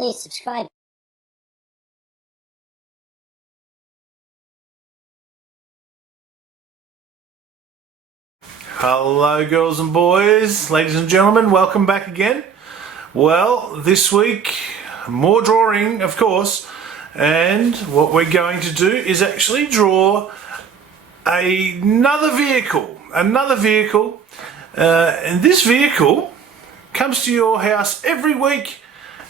Please subscribe. Hello girls and boys, ladies and gentlemen, welcome back again. Well, this week, more drawing of course, and what we're going to do is actually draw another vehicle. And this vehicle comes to your house every week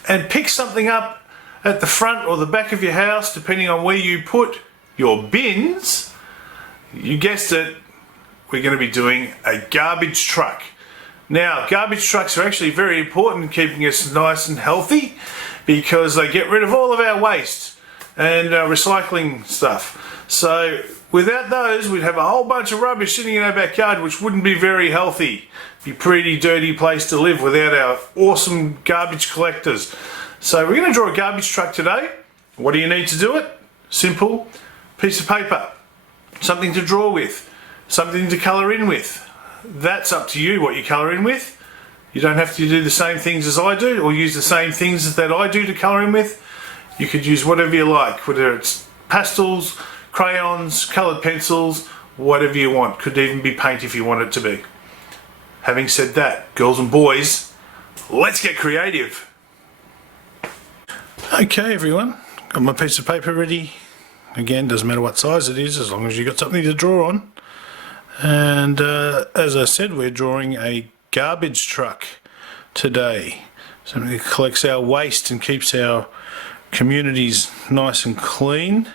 and picks something up at the front or the back of your house, depending on where you put your bins. You guessed it. We're going to be doing a garbage truck. Now, garbage trucks are actually very important in keeping us nice and healthy because they get rid of all of our waste and recycling stuff. So without those, we'd have a whole bunch of rubbish sitting in our backyard, which wouldn't be very healthy. Be a pretty dirty place to live without our awesome garbage collectors. So we're going to draw a garbage truck today. What do you need to do it? Simple. Piece of paper. Something to draw with. Something to colour in with. That's up to you what you colour in with. You don't have to do the same things as I do or use the same things that I do to colour in with. You could use whatever you like, whether it's pastels, crayons, coloured pencils, whatever you want. Could even be paint if you want it to be. Having said that, girls and boys, let's get creative. Okay everyone, got my piece of paper ready. Again, doesn't matter what size it is as long as you've got something to draw on. And as I said, we're drawing a garbage truck today. Something that collects our waste and keeps our communities nice and clean.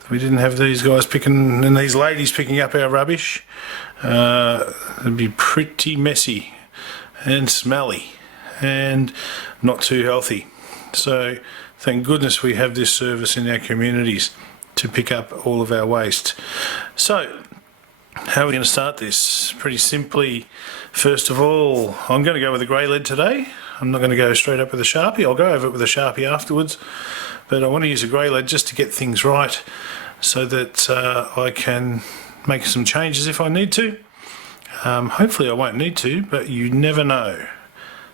If we didn't have these guys picking and these ladies picking up our rubbish, it'd be pretty messy and smelly and not too healthy. So thank goodness we have this service in our communities to pick up all of our waste. So how are we going to start this? Pretty simply, first of all, I'm going to go with a grey lead today. I'm not going to go straight up with a Sharpie. I'll go over it with a Sharpie afterwards, but I want to use a grey lead just to get things right so that I can make some changes if I need to. Hopefully I won't need to, but you never know.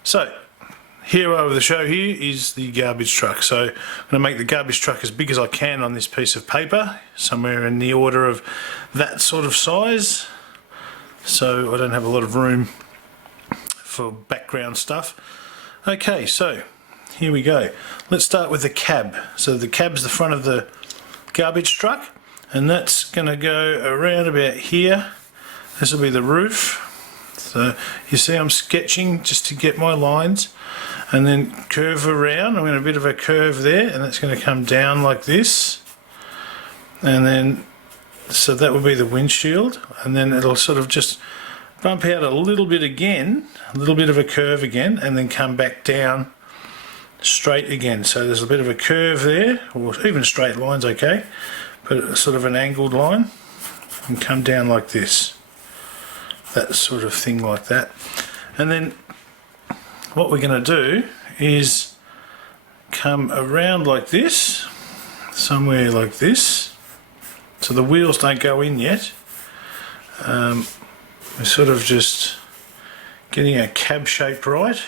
So, hero of the show here is the garbage truck. So I'm going to make the garbage truck as big as I can on this piece of paper, somewhere in the order of that sort of size, so I don't have a lot of room for background stuff. Okay, so here we go. Let's start with the cab. So the cab's the front of the garbage truck, and that's going to go around about here. This will be the roof. So you see I'm sketching just to get my lines, and then curve around. I'm going to a bit of a curve there, and that's going to come down like this, and then so that will be the windshield, and then it'll sort of just bump out a little bit again, a little bit of a curve again, and then come back down straight again. So there's a bit of a curve there, or even straight lines okay, but sort of an angled line, and come down like this. That sort of thing like that. And then what we're going to do is come around like this, somewhere like this, so the wheels don't go in yet. We're sort of just getting our cab shape right,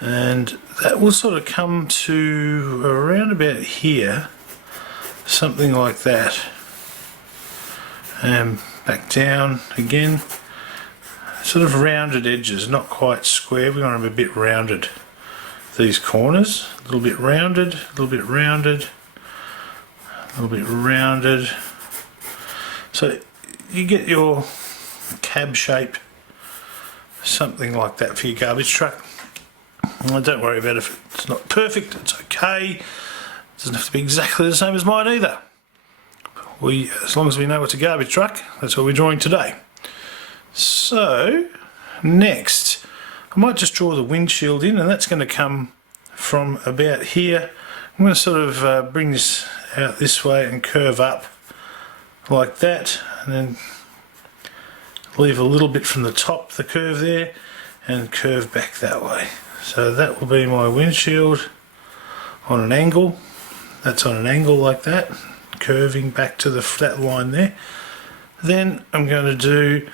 and that will sort of come to around about here, something like that, and back down again. Sort of rounded edges, not quite square. We want them a bit rounded. These corners, a little bit rounded, a little bit rounded, a little bit rounded. So you get your cab shape, something like that for your garbage truck. Well, don't worry about it if it's not perfect, it's okay. It doesn't have to be exactly the same as mine either. As long as we know it's a garbage truck, that's what we're drawing today. So, next, I might just draw the windshield in, and that's going to come from about here. I'm going to sort of bring this out this way and curve up like that, and then leave a little bit from the top, the curve there, and curve back that way. So that will be my windshield on an angle. That's on an angle like that, curving back to the flat line there. Then I'm going to do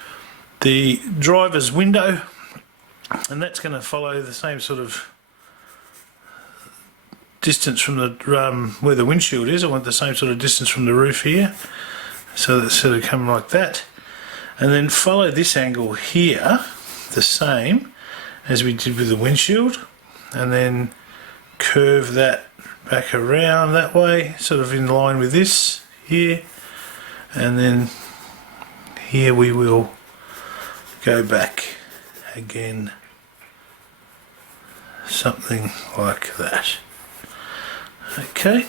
the driver's window, and that's going to follow the same sort of distance from the where the windshield is. I want the same sort of distance from the roof here, so that's sort of coming like that. And then follow this angle here, the same as we did with the windshield, and then curve that back around that way, sort of in line with this here, and then here we will go back again, something like that. Okay,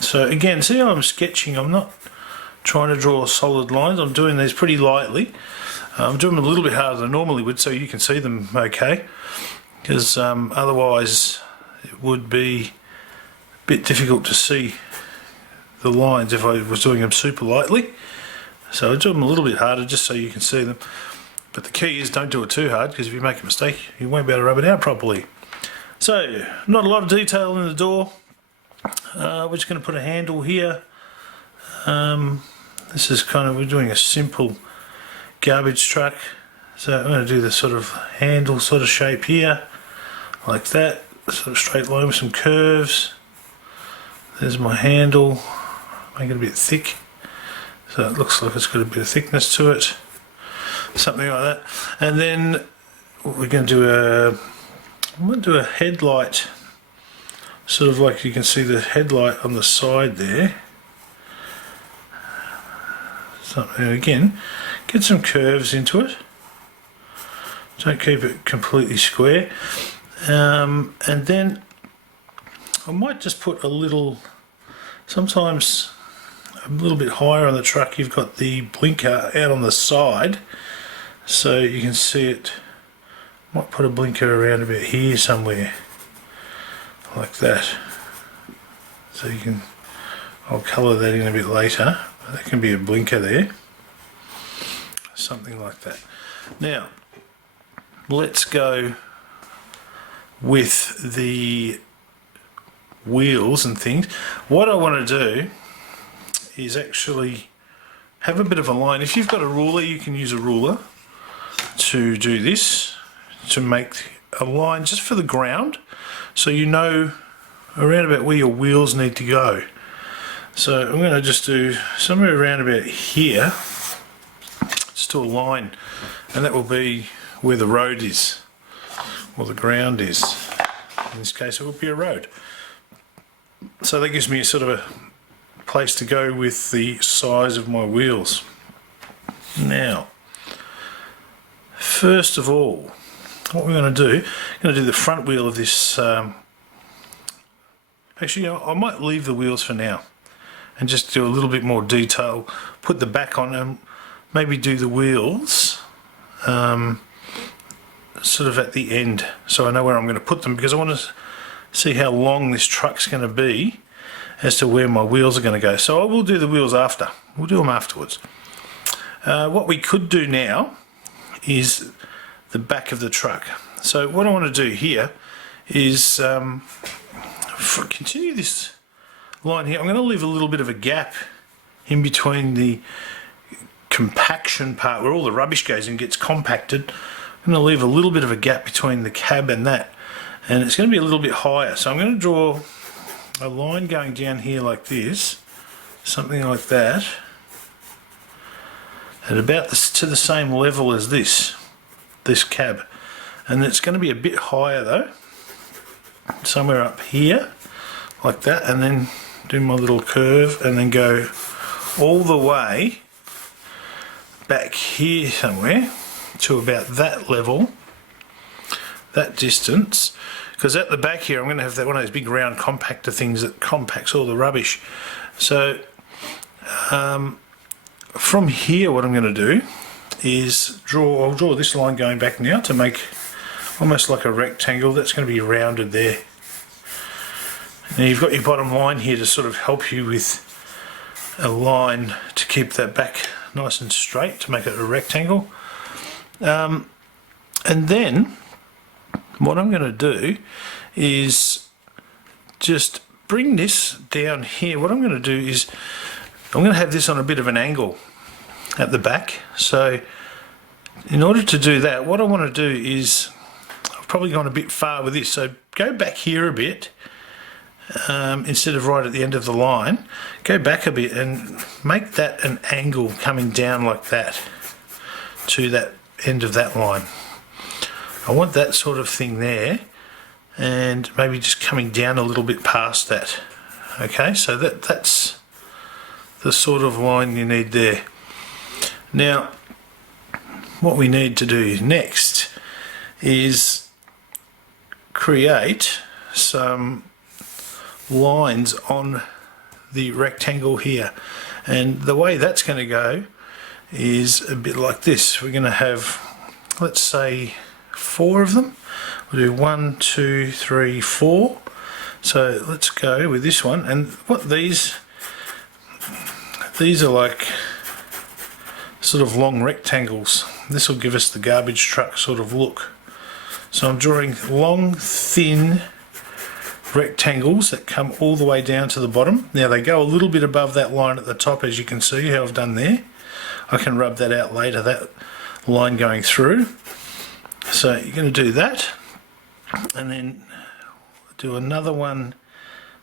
so again, see how I'm sketching, I'm not trying to draw solid lines, I'm doing these pretty lightly. I'm doing them a little bit harder than I normally would so you can see them okay, because otherwise it would be a bit difficult to see the lines if I was doing them super lightly. So I do them a little bit harder just so you can see them. But the key is don't do it too hard, because if you make a mistake you won't be able to rub it out properly. So not a lot of detail in the door. We're just going to put a handle here. This is kind of, we're doing a simple garbage truck. So I'm going to do the sort of handle sort of shape here, like that, sort of straight line with some curves. There's my handle, make it a bit thick, so it looks like it's got a bit of thickness to it, something like that. And then we're going to do a headlight, sort of like you can see the headlight on the side there. Something again, get some curves into it. Don't keep it completely square. And then I might just put a little, sometimes a little bit higher on the truck you've got the blinker out on the side, so you can see it. Might put a blinker around a bit here somewhere, like that. So you can, I'll colour that in a bit later. That can be a blinker there, something like that. Now let's go with the wheels and things. What I want to do is actually have a bit of a line. If you've got a ruler, you can use a ruler to do this, to make a line just for the ground, so you know around about where your wheels need to go. So I'm going to just do somewhere around about here, just do a line, and that will be where the road is, or the ground is. In this case it will be a road. So that gives me a sort of a place to go with the size of my wheels. Now, first of all, what we're going to do, I'm going to do the front wheel of this. Actually, you know, I might leave the wheels for now and just do a little bit more detail, put the back on, and maybe do the wheels sort of at the end, so I know where I'm going to put them, because I want to see how long this truck's going to be as to where my wheels are going to go. So I will do the wheels after. We'll do them afterwards. What we could do now is the back of the truck. So what I want to do here is continue this line here. I'm going to leave a little bit of a gap in between the compaction part where all the rubbish goes and gets compacted. I'm going to leave a little bit of a gap between the cab and that, and it's going to be a little bit higher. So I'm going to draw a line going down here like this, something like that, at about to the same level as this cab, and it's going to be a bit higher though, somewhere up here like that, and then do my little curve and then go all the way back here somewhere to about that level, that distance, because at the back here I'm going to have that one of those big round compactor things that compacts all the rubbish. So from here what I'm going to do is I'll draw this line going back now to make almost like a rectangle that's going to be rounded there. Now you've got your bottom line here to sort of help you with a line to keep that back nice and straight, to make it a rectangle. And then what I'm going to do is just bring this down here. What I'm going to do is I'm going to have this on a bit of an angle at the back. So in order to do that, what I want to do is, I've probably gone a bit far with this, so go back here a bit instead of right at the end of the line, go back a bit and make that an angle coming down like that to that end of that line. I want that sort of thing there, and maybe just coming down a little bit past that. Okay, so that's the sort of line you need there. Now, what we need to do next is create some lines on the rectangle here, and the way that's going to go is a bit like this. We're going to have, let's say, 4 of them. We'll do 1, 2, 3, 4. So let's go with this one, and what these are like sort of long rectangles. This will give us the garbage truck sort of look. So I'm drawing long, thin rectangles that come all the way down to the bottom. Now they go a little bit above that line at the top, as you can see how I've done there. I can rub that out later, that line going through. So you're going to do that, and then do another one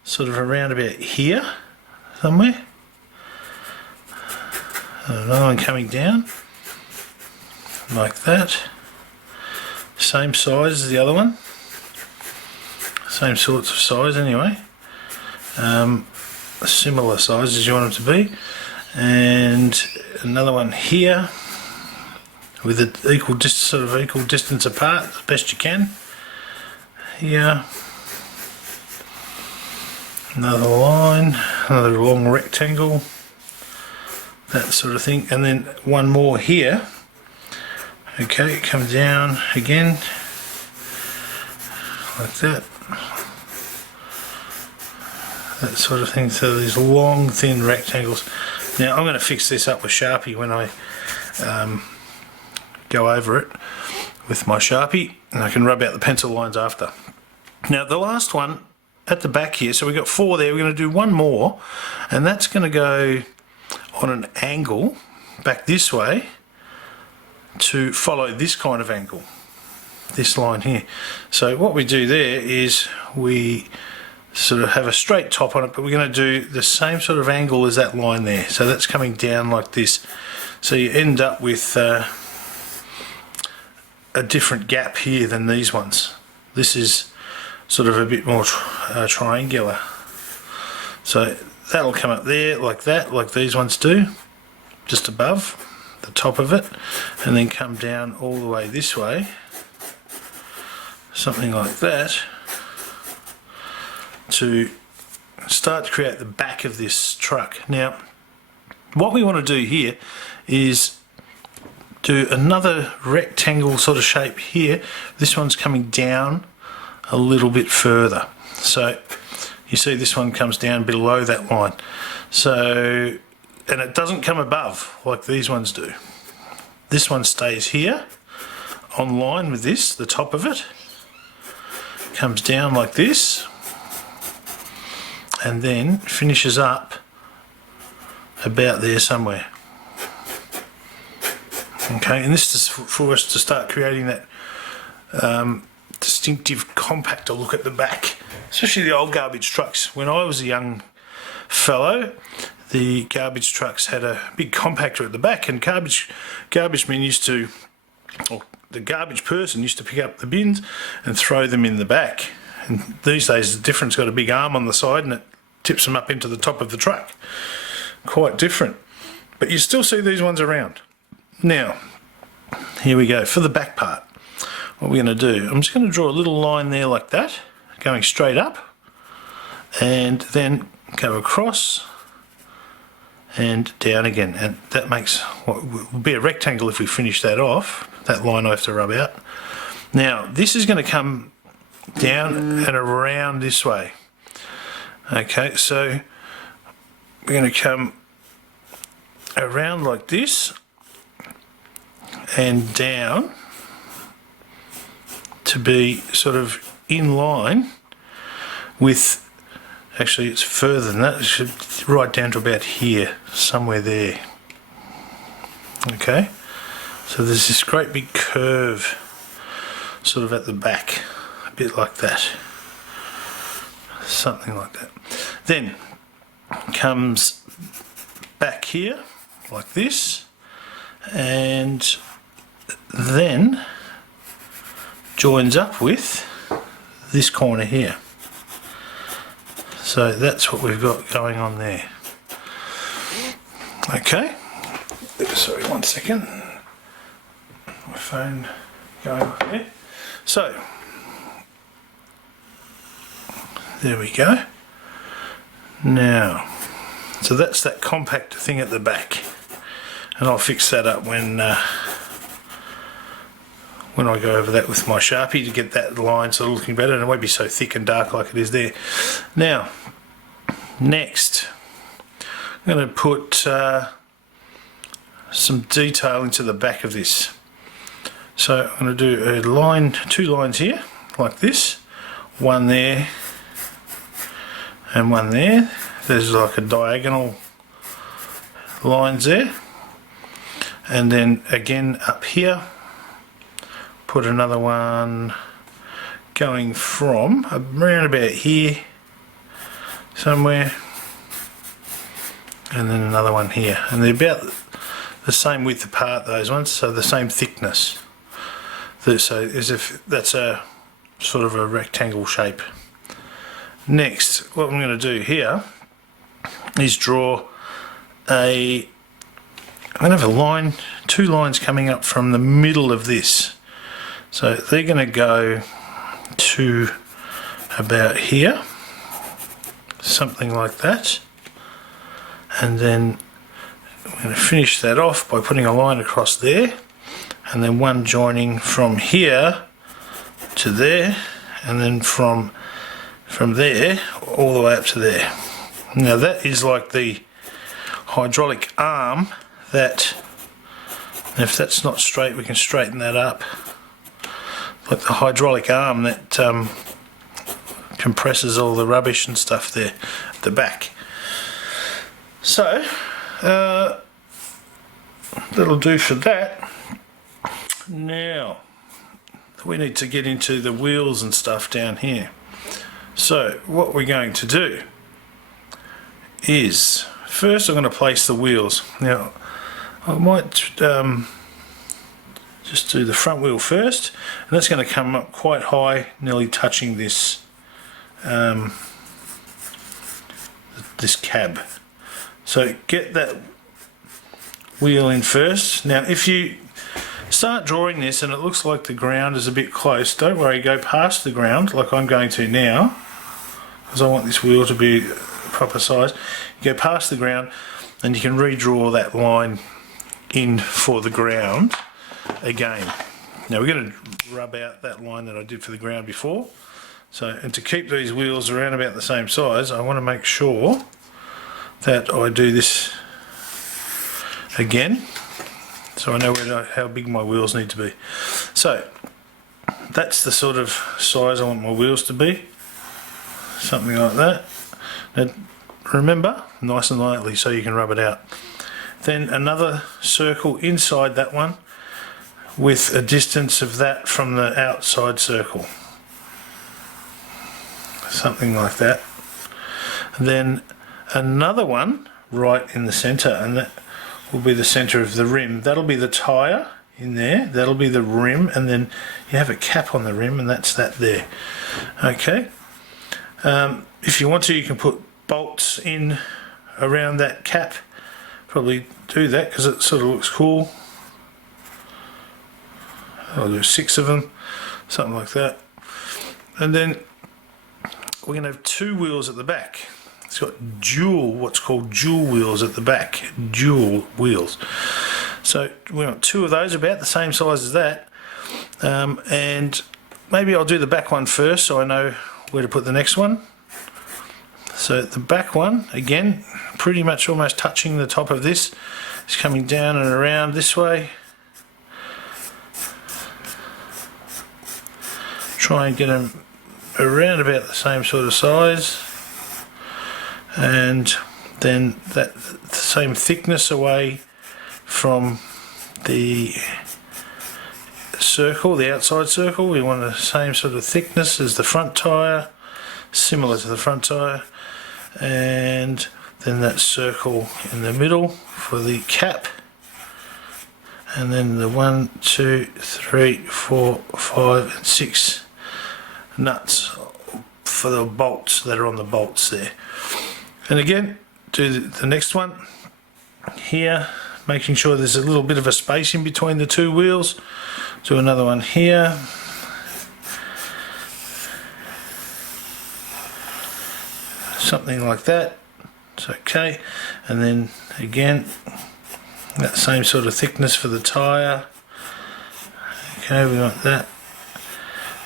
sort of around about here somewhere. Another one coming down like that. Same size as the other one. Same sorts of size anyway. Similar size as you want them to be. And another one here with it equal distance apart as best you can. Here. Another line, another long rectangle. That sort of thing, and then one more here. Okay, come down again like that. That sort of thing. So these long, thin rectangles. Now I'm going to fix this up with Sharpie when I go over it with my Sharpie, and I can rub out the pencil lines after. Now the last one at the back here, so we've got 4 there. We're going to do one more, and that's going to go on an angle back this way to follow this kind of angle, this line here. So what we do there is we sort of have a straight top on it, but we're going to do the same sort of angle as that line there. So that's coming down like this. So you end up with a different gap here than these ones. This is sort of a bit more triangular. So that'll come up there like that, like these ones do, just above the top of it, and then come down all the way this way, something like that, to start to create the back of this truck. Now, what we want to do here is do another rectangle sort of shape here. This one's coming down a little bit further. So you see this one comes down below that line. So, and it doesn't come above like these ones do. This one stays here on line with this, the top of it. Comes down like this, and then finishes up about there somewhere. Okay, and this is for us to start creating that distinctive compactor look at the back, especially the old garbage trucks. When I was a young fellow, the garbage trucks had a big compactor at the back, and garbagemen used to, or the garbage person used to pick up the bins and throw them in the back. And these days it's different. It's got a big arm on the side and it tips them up into the top of the truck. Quite different. But you still see these ones around. Now, here we go. For the back part, what we're going to do, I'm just going to draw a little line there like that, going straight up, and then go across and down again, and that makes what will be a rectangle if we finish that off. That line I have to rub out. Now this is going to come down and around this way. Okay, so we're going to come around like this and down to be sort of in line with, actually it's further than that, it should right down to about here, somewhere there. Okay, so there's this great big curve sort of at the back, a bit like that. something like that. Then comes back here like this, and then joins up with this corner here. So that's what we've got going on there. Okay, sorry, 1 second. My phone going on there. So there we go. Now, so that's that compact thing at the back, and I'll fix that up when I go over that with my Sharpie to get that line sort of looking better, and it won't be so thick and dark like it is there. Now, next, I'm going to put some detail into the back of this. So I'm going to do a line, 2 lines here, like this, one there and one there. There's like a diagonal lines there, and then again up here put another one going from around about here somewhere, and then another one here, and they're about the same width apart, those ones, so the same thickness. So as if that's a sort of a rectangle shape. Next, what I'm going to do here is draw I'm going to have a line, 2 lines coming up from the middle of this. So they're going to go to about here, something like that, and then I'm going to finish that off by putting a line across there, and then one joining from here to there, and then from there all the way up to there. Now that is like the hydraulic arm that, if that's not straight, we can straighten that up. Like the hydraulic arm that compresses all the rubbish and stuff there at the back. So that'll do for that. Now we need to get into the wheels and stuff down here. So what we're going to do is, first I'm going to place the wheels. Now I might just do the front wheel first, and that's going to come up quite high, nearly touching this this cab. So get that wheel in first. Now if you start drawing this and it looks like the ground is a bit close, don't worry, go past the ground like I'm going to now, because I want this wheel to be proper size. You go past the ground and you can redraw that line in for the ground again. Now we're going to rub out that line that I did for the ground before. So, and to keep these wheels around about the same size, I want to make sure that I do this again, so I know how big my wheels need to be. So that's the sort of size I want my wheels to be, something like that. Now remember, nice and lightly so you can rub it out. Then another circle inside that one with a distance of that from the outside circle, something like that. And then another one right in the centre, and that will be the centre of the rim. That'll be the tyre in there, that'll be the rim, and then you have a cap on the rim, and that's that there. Okay, if you want to, you can put bolts in around that cap. Probably do that because it sort of looks cool. I'll do 6 of them, something like that. And then we're going to have 2 wheels at the back. It's got what's called dual wheels at the back, dual wheels. So we want 2 of those about the same size as that, and maybe I'll do the back one first so I know where to put the next one. So the back one, again, pretty much almost touching the top of this, is coming down and around this way. Try and get them around about the same sort of size, and then that the same thickness away from the circle, the outside circle. We want the same sort of thickness as the front tyre, similar to the front tyre, and then that circle in the middle for the cap, and then the 1, 2, 3, 4, 5 and 6 nuts for the bolts that are on the bolts there. And again, do the next one here, making sure there's a little bit of a space in between the two wheels. Do another one here. Something like that. It's okay. And then again, that same sort of thickness for the tyre. Okay, we want that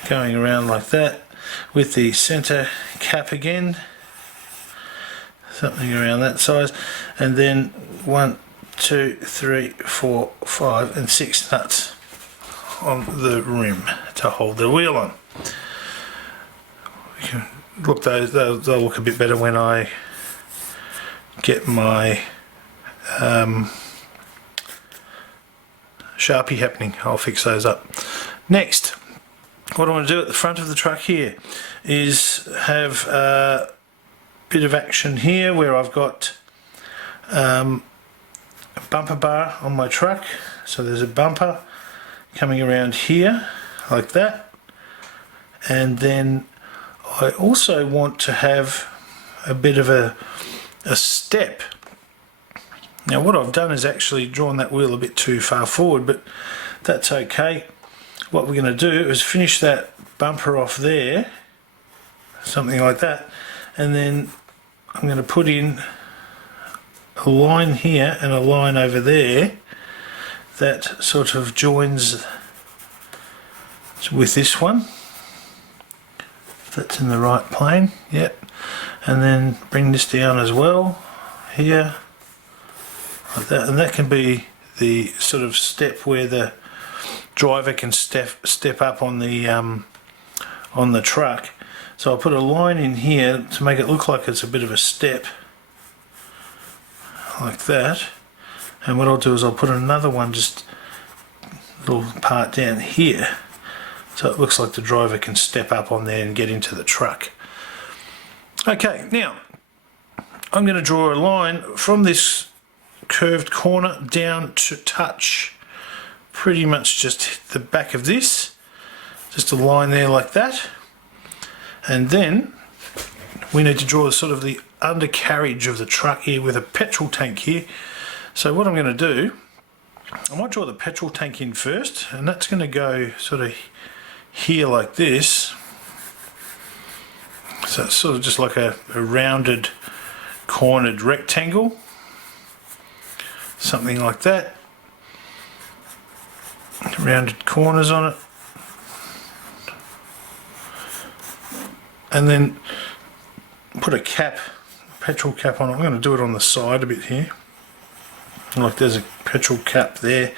going around like that with the centre cap again. Something around that size. And then 1, 2, 3, 4, 5 and 6 nuts on the rim to hold the wheel on. Look, they'll look a bit better when I get my Sharpie happening. I'll fix those up. Next, what I want to do at the front of the truck here is have a bit of action here where I've got a bumper bar on my truck. So there's a bumper coming around here like that, and then I also want to have a bit of a step. Now what I've done is actually drawn that wheel a bit too far forward, but that's okay. What we're going to do is finish that bumper off there, something like that, and then I'm going to put in a line here and a line over there that sort of joins with this one. That's in the right plane, yep. And then bring this down as well here like that, and that can be the sort of step where the driver can step up on the truck. So I'll put a line in here to make it look like it's a bit of a step like that, and what I'll do is I'll put another one, just a little part down here, so it looks like the driver can step up on there and get into the truck. Okay, now I'm going to draw a line from this curved corner down to touch pretty much just the back of this, just a line there like that, and then we need to draw sort of the undercarriage of the truck here with a petrol tank here. So what I'm going to do, I might draw the petrol tank in first, and that's going to go sort of here like this. So it's sort of just like a rounded cornered rectangle, something like that, rounded corners on it, and then put a cap, petrol cap on it. I'm going to do it on the side a bit here, like there's a petrol cap there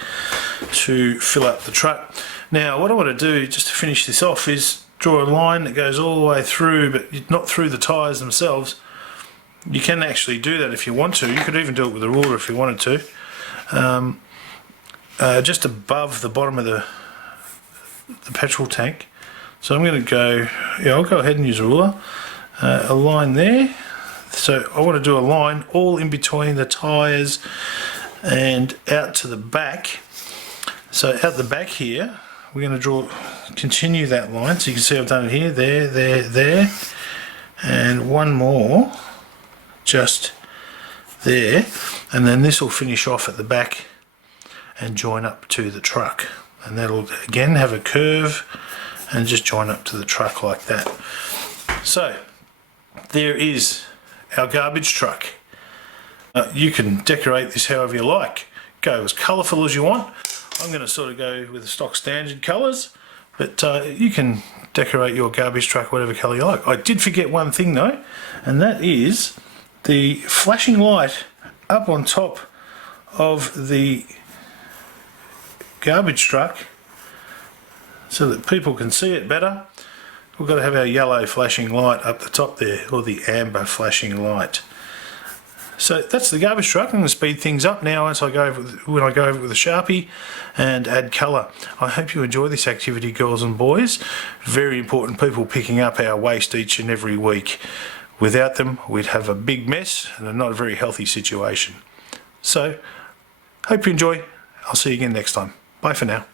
to fill up the truck. Now what I want to do just to finish this off is draw a line that goes all the way through, but not through the tyres themselves. You can actually do that if you want to. You could even do it with a ruler if you wanted to. Just above the bottom of the petrol tank. So I'm going to go, I'll go ahead and use a ruler. A line there. So I want to do a line all in between the tyres and out to the back. So out the back here, we're going to continue that line. So you can see I've done it here, there, and one more just there, and then this will finish off at the back and join up to the truck, and that'll again have a curve and just join up to the truck like that. So there is our garbage truck. You can decorate this however you like, go as colourful as you want. I'm going to sort of go with the stock standard colours, but you can decorate your garbage truck whatever colour you like. I did forget one thing though, and that is the flashing light up on top of the garbage truck so that people can see it better. We've got to have our yellow flashing light up the top there, or the amber flashing light. So that's the garbage truck. I'm going to speed things up now as I go over when I go over it with a Sharpie and add colour. I hope you enjoy this activity, girls and boys. Very important people picking up our waste each and every week. Without them, we'd have a big mess and a not a very healthy situation. So, hope you enjoy. I'll see you again next time. Bye for now.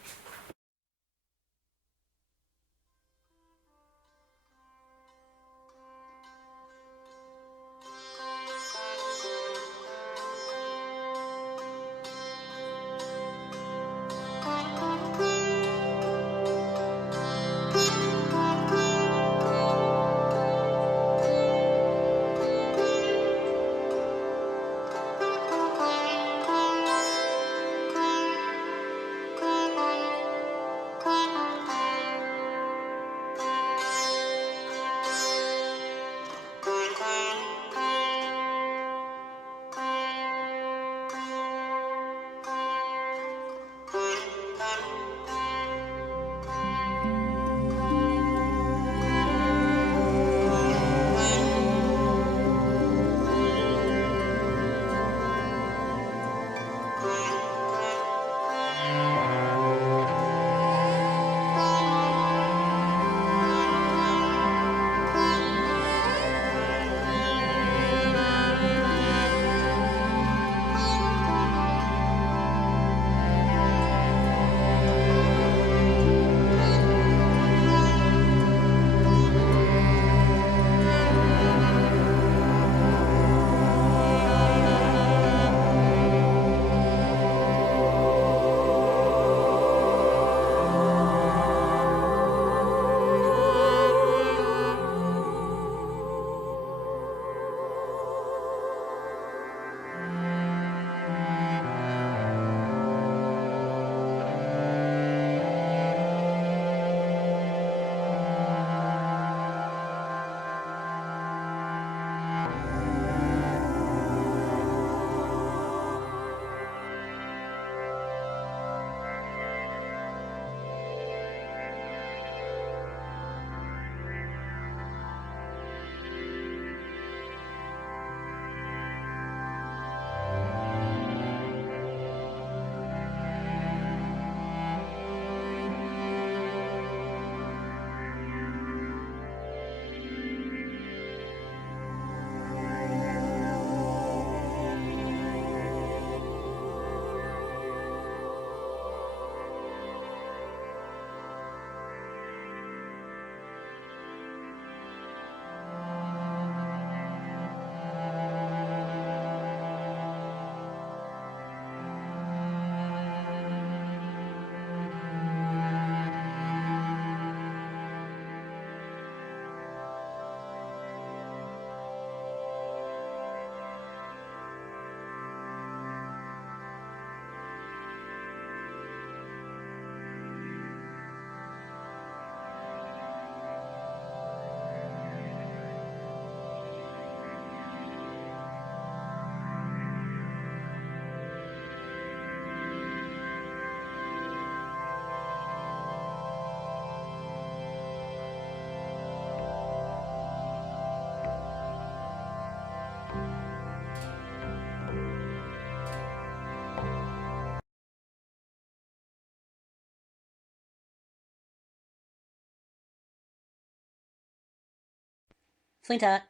Flintart.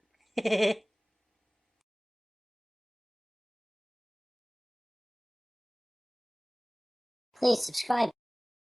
Please subscribe.